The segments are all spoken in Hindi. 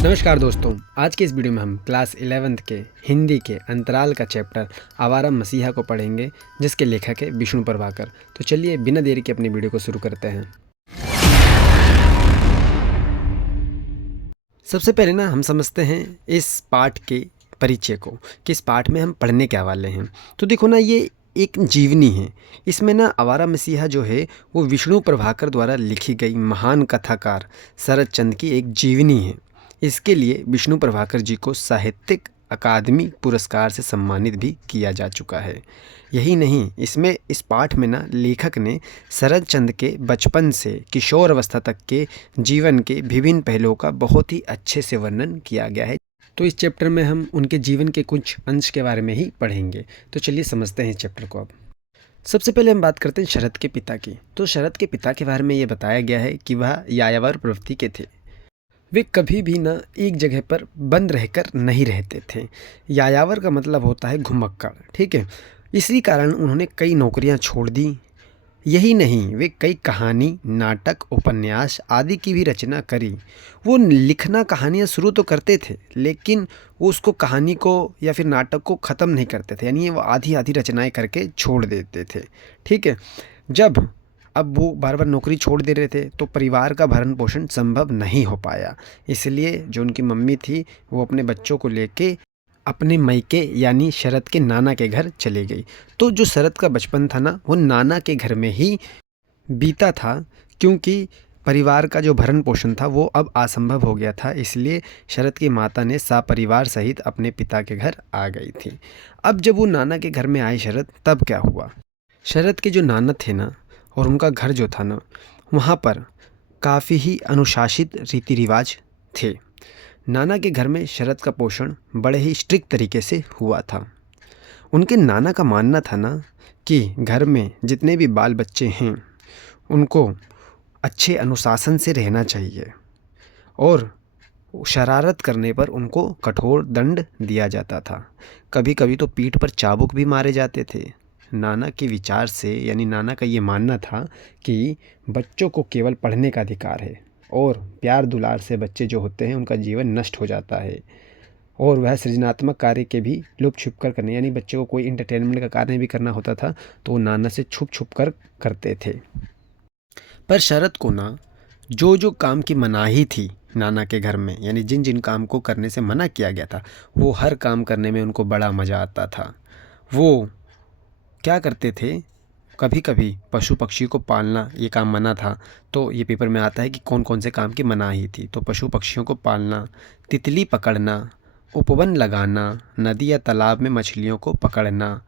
नमस्कार दोस्तों, आज के इस वीडियो में हम क्लास 11th के हिंदी के अंतराल का चैप्टर आवारा मसीहा को पढ़ेंगे, जिसके लेखक है विष्णु प्रभाकर। तो चलिए बिना देरी के अपनी वीडियो को शुरू करते हैं। सबसे पहले ना हम समझते हैं इस पाठ के परिचय को कि इस पाठ में हम पढ़ने क्या वाले हैं। तो देखो ना, ये एक जीवनी है। इसमें ना आवारा मसीहा जो है वो विष्णु प्रभाकर द्वारा लिखी गई महान कथाकार शरद चंद्र की एक जीवनी है। इसके लिए विष्णु प्रभाकर जी को साहित्यिक अकादमी पुरस्कार से सम्मानित भी किया जा चुका है। यही नहीं, इसमें इस पाठ में ना लेखक ने शरद चंद्र के बचपन से किशोर अवस्था तक के जीवन के विभिन्न पहलुओं का बहुत ही अच्छे से वर्णन किया गया है। तो इस चैप्टर में हम उनके जीवन के कुछ अंश के बारे में ही पढ़ेंगे। तो चलिए समझते हैं इस चैप्टर को। अब सबसे पहले हम बात करते हैं शरद के पिता की। तो शरद के पिता के बारे में ये बताया गया है कि वह यायावर प्रवृत्ति के थे। वे कभी भी ना एक जगह पर बंद रहकर नहीं रहते थे। यायावर का मतलब होता है घुमक्कड़, ठीक है। इसी कारण उन्होंने कई नौकरियां छोड़ दी। यही नहीं, वे कई कहानी, नाटक, उपन्यास आदि की भी रचना करी। वो लिखना कहानियाँ शुरू तो करते थे, लेकिन वो उसको कहानी को या फिर नाटक को ख़त्म नहीं करते थे, यानी वो आधी आधी रचनाएं करके छोड़ देते थे, ठीक है। जब अब वो बार बार नौकरी छोड़ दे रहे थे तो परिवार का भरण पोषण संभव नहीं हो पाया। इसलिए जो उनकी मम्मी थी वो अपने बच्चों को लेके अपने मायके यानी शरद के नाना के घर चले गई। तो जो शरद का बचपन था ना, वो नाना के घर में ही बीता था, क्योंकि परिवार का जो भरण पोषण था वो अब असंभव हो गया था। इसलिए शरद की माता ने सपरिवार सहित अपने पिता के घर आ गई थी। अब जब वो नाना के घर में आए शरद, तब क्या हुआ, शरद के जो नाना थे ना और उनका घर जो था ना, वहाँ पर काफ़ी ही अनुशासित रीति रिवाज थे। नाना के घर में शरद का पोषण बड़े ही स्ट्रिक्ट तरीके से हुआ था। उनके नाना का मानना था ना कि घर में जितने भी बाल बच्चे हैं उनको अच्छे अनुशासन से रहना चाहिए और शरारत करने पर उनको कठोर दंड दिया जाता था। कभी कभी तो पीठ पर चाबुक भी मारे जाते थे। नाना के विचार से, यानी नाना का ये मानना था कि बच्चों को केवल पढ़ने का अधिकार है और प्यार दुलार से बच्चे जो होते हैं उनका जीवन नष्ट हो जाता है। और वह सृजनात्मक कार्य के भी लुप छुप कर करने, यानी बच्चे को कोई इंटरटेनमेंट का कार्य भी करना होता था तो वो नाना से छुप छुप कर करते थे। पर शरद को ना जो जो काम की मनाही थी नाना के घर में, यानी जिन जिन काम को करने से मना किया गया था, वो हर काम करने में उनको बड़ा मज़ा आता था। वो क्या करते थे, कभी कभी पशु पक्षी को पालना ये काम मना था, तो ये पेपर में आता है कि कौन कौन से काम की मनाही थी। तो पशु पक्षियों को पालना, तितली पकड़ना, उपवन लगाना, नदी या तालाब में मछलियों को पकड़ना,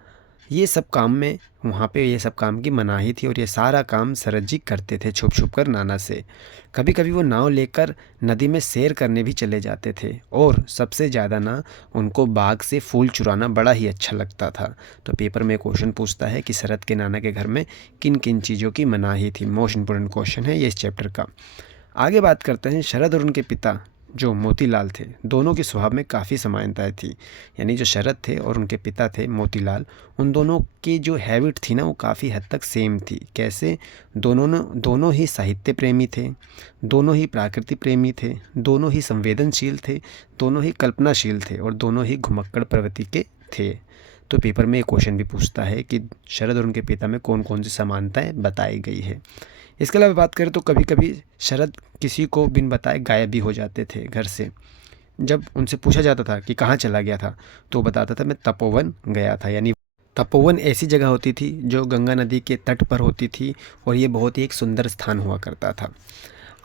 ये सब काम में वहाँ पे ये सब काम की मनाही थी। और ये सारा काम शरद जी करते थे छुप छुप कर नाना से। कभी कभी वो नाव लेकर नदी में सैर करने भी चले जाते थे। और सबसे ज़्यादा ना उनको बाग से फूल चुराना बड़ा ही अच्छा लगता था। तो पेपर में क्वेश्चन पूछता है कि शरद के नाना के घर में किन किन चीज़ों की मनाही थी। मोस्ट इम्पोर्टेंट क्वेश्चन है ये इस चैप्टर का। आगे बात करते हैं शरद और उनके पिता जो मोतीलाल थे, दोनों के स्वभाव में काफ़ी समानताएं थी। यानी जो शरद थे और उनके पिता थे मोतीलाल, उन दोनों की जो हैबिट थी ना वो काफ़ी हद तक सेम थी। कैसे, दोनों ही साहित्य प्रेमी थे, दोनों ही प्रकृति प्रेमी थे, दोनों ही संवेदनशील थे, दोनों ही कल्पनाशील थे और दोनों ही घुमक्कड़ प्रवृत्ति के थे। तो पेपर में एक क्वेश्चन भी पूछता है कि शरद और उनके पिता में कौन कौन सी समानताएं बताई गई है। इसके अलावा बात करें तो कभी कभी शरद किसी को बिन बताए गायब भी हो जाते थे घर से। जब उनसे पूछा जाता था कि कहाँ चला गया था, तो वो बताता था मैं तपोवन गया था। यानी तपोवन ऐसी जगह होती थी जो गंगा नदी के तट पर होती थी और ये बहुत ही एक सुंदर स्थान हुआ करता था।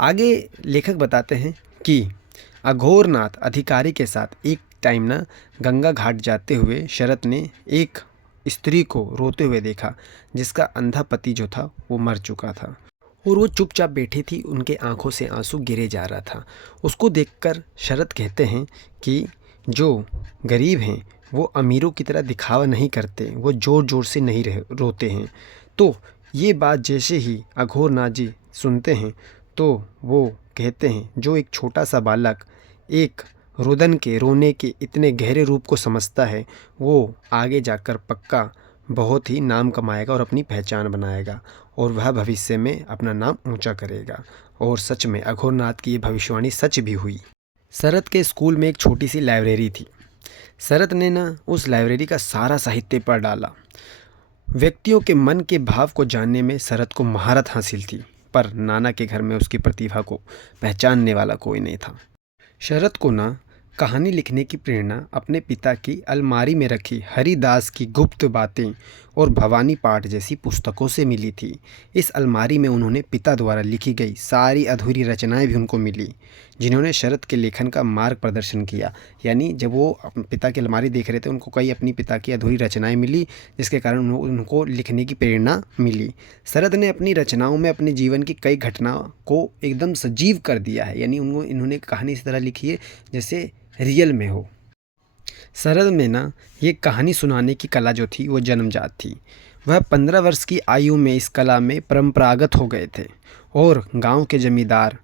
आगे लेखक बताते हैं कि अघोरनाथ अधिकारी के साथ एक टाइम ना गंगा घाट जाते हुए शरद ने एक स्त्री को रोते हुए देखा, जिसका अंधा पति जो था वो मर चुका था और वो चुपचाप बैठी थी, उनके आंखों से आंसू गिरे जा रहा था। उसको देखकर शरद कहते हैं कि जो गरीब हैं वो अमीरों की तरह दिखावा नहीं करते, वो ज़ोर ज़ोर से नहीं रोते हैं। तो ये बात जैसे ही अघोरनाथ जी सुनते हैं तो वो कहते हैं जो एक छोटा सा बालक एक रुदन के रोने के इतने गहरे रूप को समझता है, वो आगे जाकर पक्का बहुत ही नाम कमाएगा और अपनी पहचान बनाएगा और वह भविष्य में अपना नाम ऊंचा करेगा। और सच में अघोरनाथ की ये भविष्यवाणी सच भी हुई। शरद के स्कूल में एक छोटी सी लाइब्रेरी थी। शरद ने ना उस लाइब्रेरी का सारा साहित्य पढ़ डाला। व्यक्तियों के मन के भाव को जानने में शरद को महारत हासिल थी, पर नाना के घर में उसकी प्रतिभा को पहचानने वाला कोई नहीं था। शरद को ना कहानी लिखने की प्रेरणा अपने पिता की अलमारी में रखी हरिदास की गुप्त बातें और भवानी पाठ जैसी पुस्तकों से मिली थी। इस अलमारी में उन्होंने पिता द्वारा लिखी गई सारी अधूरी रचनाएं भी उनको मिली, जिन्होंने शरद के लेखन का मार्ग प्रदर्शन किया। यानी जब वो अपने पिता की अलमारी देख रहे थे, उनको कई अपनी पिता की अधूरी रचनाएं मिली, जिसके कारण उनको लिखने की प्रेरणा मिली। शरद ने अपनी रचनाओं में अपने जीवन की कई घटनाओं को एकदम सजीव कर दिया है। यानी इन्होंने कहानी इस तरह लिखी है जैसे रियल में हो। शरद में ना ये कहानी सुनाने की कला जो थी वो जन्मजात थी। वह 15 वर्ष की आयु में इस कला में परंपरागत हो गए थे और गांव के जमींदार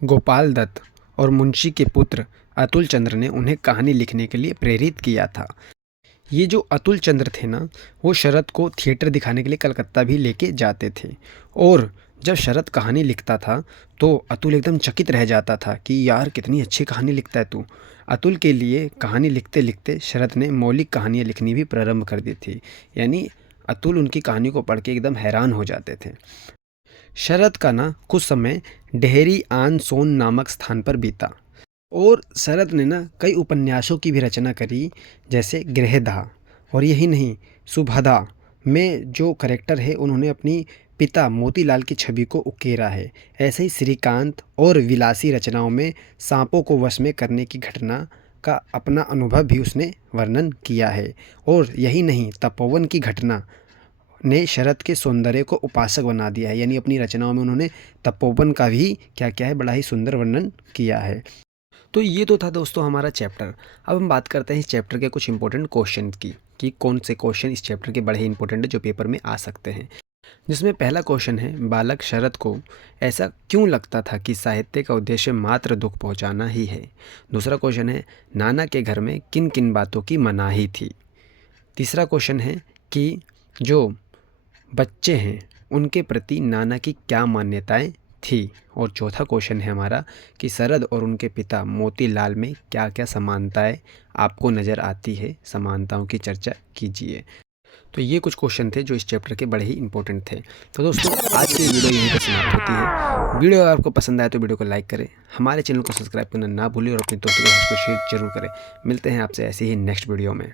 गोपाल दत्त और मुंशी के पुत्र अतुल चंद्र ने उन्हें कहानी लिखने के लिए प्रेरित किया था। ये जो अतुल चंद्र थे ना, वो शरद को थिएटर दिखाने के लिए कलकत्ता भी लेके जाते थे। और जब शरद कहानी लिखता था तो अतुल एकदम चकित रह जाता था कि यार कितनी अच्छी कहानी लिखता है तू। अतुल के लिए कहानी लिखते लिखते शरद ने मौलिक कहानियाँ लिखनी भी प्रारंभ कर दी थी। यानी अतुल उनकी कहानी को पढ़ के एकदम हैरान हो जाते थे। शरद का ना कुछ समय डेहरी आन सोन नामक स्थान पर बीता और शरद ने ना कई उपन्यासों की भी रचना करी, जैसे गृहदा। और यही नहीं, सुभदा में जो करेक्टर है उन्होंने अपनी पिता मोतीलाल की छवि को उकेरा है। ऐसे ही श्रीकांत और विलासी रचनाओं में सांपों को वश में करने की घटना का अपना अनुभव भी उसने वर्णन किया है। और यही नहीं, तपोवन की घटना ने शरद के सौंदर्य को उपासक बना दिया है। यानी अपनी रचनाओं में उन्होंने तपोवन का भी क्या क्या है बड़ा ही सुंदर वर्णन किया है। तो ये तो था दोस्तों हमारा चैप्टर। अब हम बात करते हैं इस चैप्टर के कुछ इंपॉर्टेंट क्वेश्चन की, कि कौन से क्वेश्चन इस चैप्टर के बड़े ही इंपॉर्टेंट है जो पेपर में आ सकते हैं। जिसमें पहला क्वेश्चन है, बालक शरद को ऐसा क्यों लगता था कि साहित्य का उद्देश्य मात्र दुख पहुंचाना ही है। दूसरा क्वेश्चन है, नाना के घर में किन किन बातों की मनाही थी। तीसरा क्वेश्चन है कि जो बच्चे हैं उनके प्रति नाना की क्या मान्यताएं थी। और चौथा क्वेश्चन है हमारा कि शरद और उनके पिता मोतीलाल में क्या क्या समानताएं आपको नज़र आती है, समानताओं की चर्चा कीजिए। तो ये कुछ क्वेश्चन थे जो इस चैप्टर के बड़े ही इंपॉर्टेंट थे। तो दोस्तों आज की वीडियो यहीं पर समाप्त होती है। वीडियो अगर आपको पसंद आए तो वीडियो को लाइक करें, हमारे चैनल को सब्सक्राइब करना ना भूलें और अपने दोस्तों के साथ शेयर जरूर करें। मिलते हैं आपसे ऐसे ही नेक्स्ट वीडियो में।